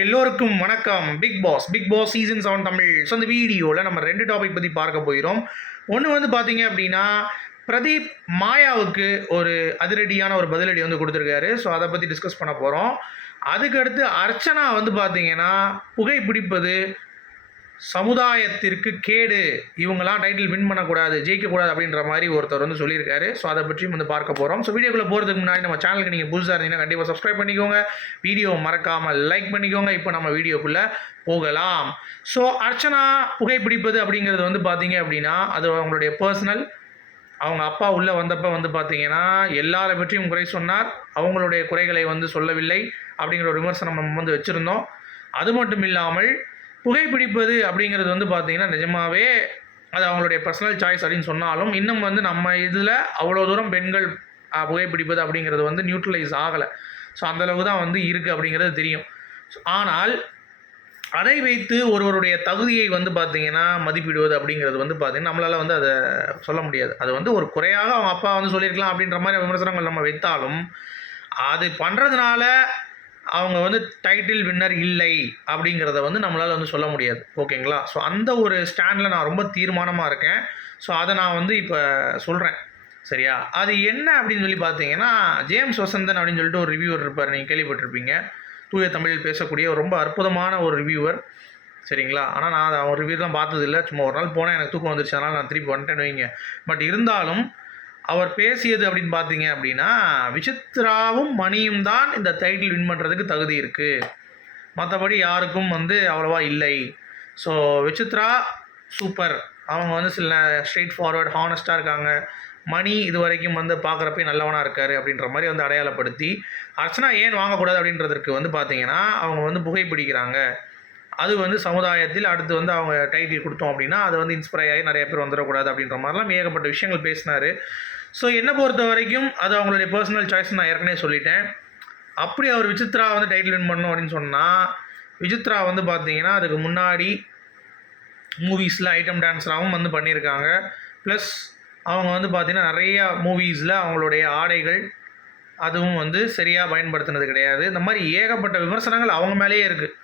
எல்லோருக்கும் வணக்கம். Big boss big boss season seven Tamil. So அந்த வீடியோவில் நம்ம ரெண்டு டாபிக் பற்றி பார்க்க போயிடும் ஒன்று வந்து பார்த்தீங்க அப்படின்னா பிரதீப் மாயாவுக்கு ஒரு அதிரடியான ஒரு பதிலடி வந்து கொடுத்துருக்காரு. ஸோ அதை பற்றி டிஸ்கஸ் பண்ண போகிறோம் அதுக்கடுத்து அர்ச்சனா வந்து பார்த்தீங்கன்னா புகைப்பிடிப்பது சமுதாயத்திற்கு கேடு இவங்கெல்லாம் டைட்டில் வின் பண்ணக்கூடாது ஜெயிக்கக்கூடாது அப்படின்ற மாதிரி ஒருத்தர் வந்து சொல்லியிருக்காரு. ஸோ அதை பற்றியும் வந்து பார்க்க போகிறோம் ஸோ வீடியோக்குள்ளே போகிறதுக்கு முன்னாடி நம்ம சேனலுக்கு நீங்கள் புதுசாக இருந்தீங்கன்னா கண்டிப்பாக சப்ஸ்கிரைப் பண்ணிக்கோங்க. வீடியோ மறக்காமல் லைக் பண்ணிக்கோங்க. இப்போ நம்ம வீடியோக்குள்ளே போகலாம். ஸோ அர்ச்சனா புகைப்பிடிப்பது அப்படிங்கிறது வந்து பார்த்தீங்க அப்படின்னா அது அவங்களுடைய பர்சனல் அவங்க அப்பா உள்ளே வந்தப்போ வந்து பார்த்தீங்கன்னா எல்லாரை பற்றியும் குறை சொன்னார். அவங்களுடைய குறைகளை வந்து சொல்லவில்லை அப்படிங்கிற ஒரு விமர்சனம் நம்ம வந்து வச்சுருந்தோம். அது மட்டும் இல்லாமல் புகைப்பிடிப்பது அப்படிங்கிறது வந்து பார்த்திங்கன்னா நிஜமாவே அது அவங்களுடைய பர்சனல் சாய்ஸ் அப்படின்னு சொன்னாலும் இன்னும் வந்து நம்ம இதில் அவ்வளோ தூரம் பெண்கள் புகைப்பிடிப்பது அப்படிங்கிறது வந்து நியூட்ரலைஸ் ஆகலை. ஸோ அந்தளவுக்கு தான் வந்து இருக்குது அப்படிங்கிறது தெரியும். ஆனால் அதை வைத்து ஒருவருடைய தகுதியை வந்து பார்த்திங்கன்னா மதிப்பிடுவது அப்படிங்கிறது வந்து பார்த்திங்கன்னா நம்மளால் வந்து அதை சொல்ல முடியாது. அது வந்து ஒரு குறையாக அவங்க அப்பா வந்து சொல்லியிருக்கலாம் அப்படின்ற மாதிரி விமர்சனங்கள் நம்ம வைத்தாலும் அது பண்ணுறதுனால அவங்க வந்து டைட்டில் வின்னர் இல்லை அப்படிங்கிறத வந்து நம்மளால் வந்து சொல்ல முடியாது. ஓகேங்களா? ஸோ அந்த ஒரு ஸ்டாண்டில் நான் ரொம்ப தீர்மானமாக இருக்கேன். ஸோ அதை நான் வந்து இப்போ சொல்கிறேன் சரியா? அது என்ன அப்படின்னு சொல்லி பார்த்தீங்கன்னா ஜேம்ஸ் வசந்தன் அப்படின்னு சொல்லிட்டு ஒரு ரிவ்யூவர் இருப்பார். நீங்கள் கேள்விப்பட்டிருப்பீங்க. தூய தமிழில் பேசக்கூடிய ஒரு ரொம்ப அற்புதமான ஒரு ரிவ்யூவர் சரிங்களா? ஆனால் நான் அவன் ரிவ்யூலாம் பார்த்ததில்ல. சும்மா ஒரு நாள் போனேன். எனக்கு தூக்கம் வந்துருச்சு. அதனால் நான் திருப்பி வந்துட்டேன்னு வைங்க. பட் இருந்தாலும் அவர் பேசியது அப்படின்னு பார்த்தீங்க அப்படின்னா விசித்ராவும் மணியும் தான் இந்த டைட்டில் வின் பண்ணுறதுக்கு தகுதி இருக்குது மற்றபடி யாருக்கும் வந்து அவ்வளோவா இல்லை. ஸோ விசித்ரா சூப்பர் அவங்க வந்து சில ஸ்ட்ரெயிட் ஃபார்வர்ட் ஹானஸ்ட்டாக இருக்காங்க. மணி இது வரைக்கும் வந்து பார்க்குறப்ப நல்லவனாக இருக்கார் அப்படின்ற மாதிரி வந்து அடையாளப்படுத்தி அர்ச்சனா ஏன் வாங்கக்கூடாது? அப்படின்றதுக்கு வந்து பார்த்தீங்கன்னா அவங்க வந்து புகைப்பிடிக்கிறாங்க அது வந்து சமுதாயத்தில் அடுத்து வந்து அவங்க டைட்டில் கொடுத்தோம் அப்படின்னா அது வந்து இன்ஸ்பைர் ஆகி நிறைய பேர் வந்துடக்கூடாது அப்படின்ற மாதிரிலாம் ஏகப்பட்ட விஷயங்கள் பேசினார். ஸோ என்னை பொறுத்த வரைக்கும் அது அவங்களுடைய பர்சனல் சாய்ஸ் நான் ஏற்கனவே சொல்லிட்டேன். அப்படி அவர் விசித்ரா வந்து டைட்டில் வின் பண்ணணும் அப்படின்னு சொன்னால் விசித்ரா வந்து பார்த்தீங்கன்னா அதுக்கு முன்னாடி மூவிஸில் ஐட்டம் டான்ஸராகவும் வந்து பண்ணியிருக்காங்க. ப்ளஸ் அவங்க வந்து பார்த்திங்கன்னா நிறையா மூவிஸில் அவங்களுடைய ஆடைகள் அதுவும் வந்து சரியாக பயன்படுத்தினது கிடையாது. இந்த மாதிரி ஏகப்பட்ட விமர்சனங்கள் அவங்க மேலேயே இருக்குது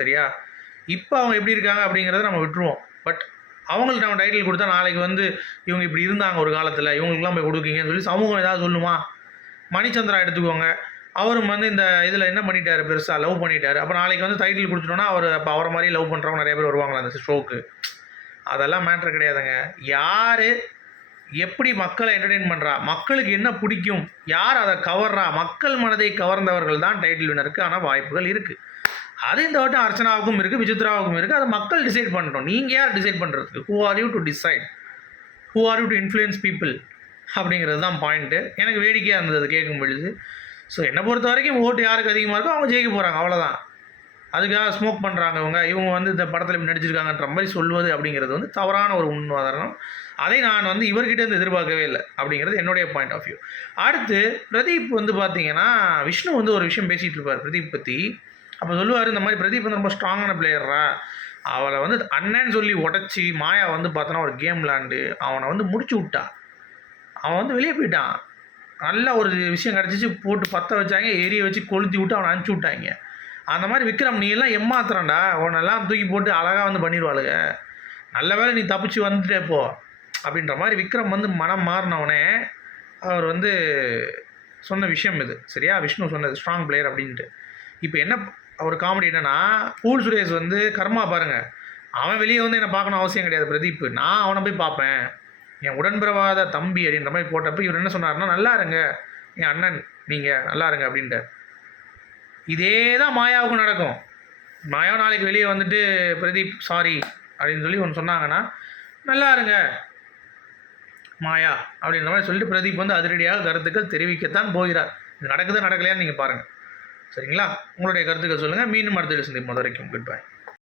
சரியா? இப்போ அவங்க எப்படி இருக்காங்க அப்படிங்கிறத நம்ம விட்டுருவோம். பட் அவங்களுக்கு நம்ம டைட்டில் கொடுத்தா நாளைக்கு வந்து இவங்க இப்படி இருந்தாங்க ஒரு காலத்தில் இவங்களுக்குலாம் போய் கொடுக்கீங்கன்னு சொல்லி சமூகம் ஏதாவது சொல்லுமா? மணிச்சந்திரா எடுத்துக்கோங்க. அவரும் வந்து இந்த இதில் என்ன பண்ணிட்டாரு பெருசாக லவ் பண்ணிட்டாரு. அப்போ நாளைக்கு வந்து டைட்டில் கொடுத்துட்டோன்னா அவர் அப்போ அவரை மாதிரி லவ் பண்ணுறவங்க நிறைய பேர் வருவாங்களா அந்த ஷோக்கு அதெல்லாம் மேட்ரு கிடையாதுங்க. யார் எப்படி மக்களை என்டர்டெயின் பண்ணுறா மக்களுக்கு என்ன பிடிக்கும்? யார் அதை கவர்றா? மக்கள் மனதை கவர்ந்தவர்கள் தான் டைட்டில் ஆனால் வாய்ப்புகள் இருக்குது அது இந்த வட்டம் அர்ச்சனாவுக்கும் இருக்குது விசித்ராவுக்கும் இருக்குது அதை மக்கள் டிசைட் பண்ணட்டும். நீங்கள் யார் டிசைட் பண்ணுறதுக்கு who are you to decide who are you to influence people அப்படிங்கிறது தான் பாயிண்ட்டு எனக்கு வேடிக்கையாக இருந்தது அது கேட்கும் பொழுது. ஸோ என்னை பொறுத்த வரைக்கும் ஓட்டு யாருக்கு அதிகமாக இருக்கோ அவங்க ஜெயிக்க போகிறாங்க அவ்வளோதான் அதுக்காக ஸ்மோக் பண்ணுறாங்க இவங்க. இவங்க வந்து இந்த படத்தில் இப்படி நடிச்சிருக்காங்கன்ற மாதிரி சொல்வது அப்படிங்கிறது வந்து தவறான ஒரு உண்மாதாரணம் அதை நான் வந்து இவர்கிட்ட இருந்து எதிர்பார்க்கவே இல்லை அப்படிங்கிறது என்னுடைய பாயிண்ட் ஆஃப் வியூ அடுத்து பிரதீப் வந்து பார்த்தீங்கன்னா விஷ்ணு வந்து ஒரு விஷயம் பேசிகிட்டு இருப்பார். பிரதீப் பற்றி அப்போ சொல்லுவார் இந்த மாதிரி பிரதீப் வந்து ரொம்ப ஸ்ட்ராங்கான பிளேயர்ரா அவளை வந்து அண்ணன்னு சொல்லி உடச்சி மாயா வந்து பார்த்தோன்னா ஒரு கேம் விளாண்டு அவனை வந்து முடிச்சு விட்டா. அவன் வந்து வெளியே போயிட்டான். நல்ல ஒரு விஷயம் கிடச்சிச்சு போட்டு பற்ற வச்சாங்க எரிய வச்சு கொளுத்தி விட்டு அவனை அனுப்பிச்சி விட்டாங்க. அந்த மாதிரி விக்ரம் நீ எல்லாம் ஏமாத்துறேன்டா. உன்னெல்லாம் தூக்கி போட்டு அழகாக வந்து பண்ணிடுவாளுங்க நல்ல வேளை நீ தப்பிச்சு வந்துட்டே போ. அப்படின்ற மாதிரி விக்ரம் வந்து மனம் மாறினவனே அவர் வந்து சொன்ன விஷயம் இது. சரியா? விஷ்ணு சொன்னது ஸ்ட்ராங் பிளேயர் அப்படின்ட்டு. இப்போ என்ன ஒரு காமெடி என்னென்னா பூல் சுரேஷ் வந்து கர்மா பாருங்கள் அவன் வெளியே வந்து என்னை பார்க்கணும் அவசியம் கிடையாது பிரதீப். நான் அவனை போய் பார்ப்பேன். என் உடன்பிறவாத தம்பி அப்படின்ற மாதிரி போட்டப்போ இவர் என்ன சொன்னார்னா நல்லா இருங்க. என் அண்ணன் நீங்கள் நல்லா இருங்க அப்படின்ட்டு இதே தான் மாயாவுக்கும் நடக்கும். மாயா நாளைக்கு வெளியே வந்துட்டு பிரதீப் சாரி அப்படின்னு சொல்லி ஒன்று சொன்னாங்கன்னா நல்லா இருங்க. மாயா அப்படின்ற மாதிரி சொல்லிட்டு பிரதீப் வந்து அதிரடியாக கருத்துக்கள் தெரிவிக்கத்தான் போகிறார். நடக்குது நடக்கலையான்னு நீங்கள் பாருங்கள் சரிங்களா? உங்களுடைய கருத்துக்கள் சொல்லுங்கள் மீண்டும் அடுத்த சந்திப்போம். வரைக்கும் குட் பை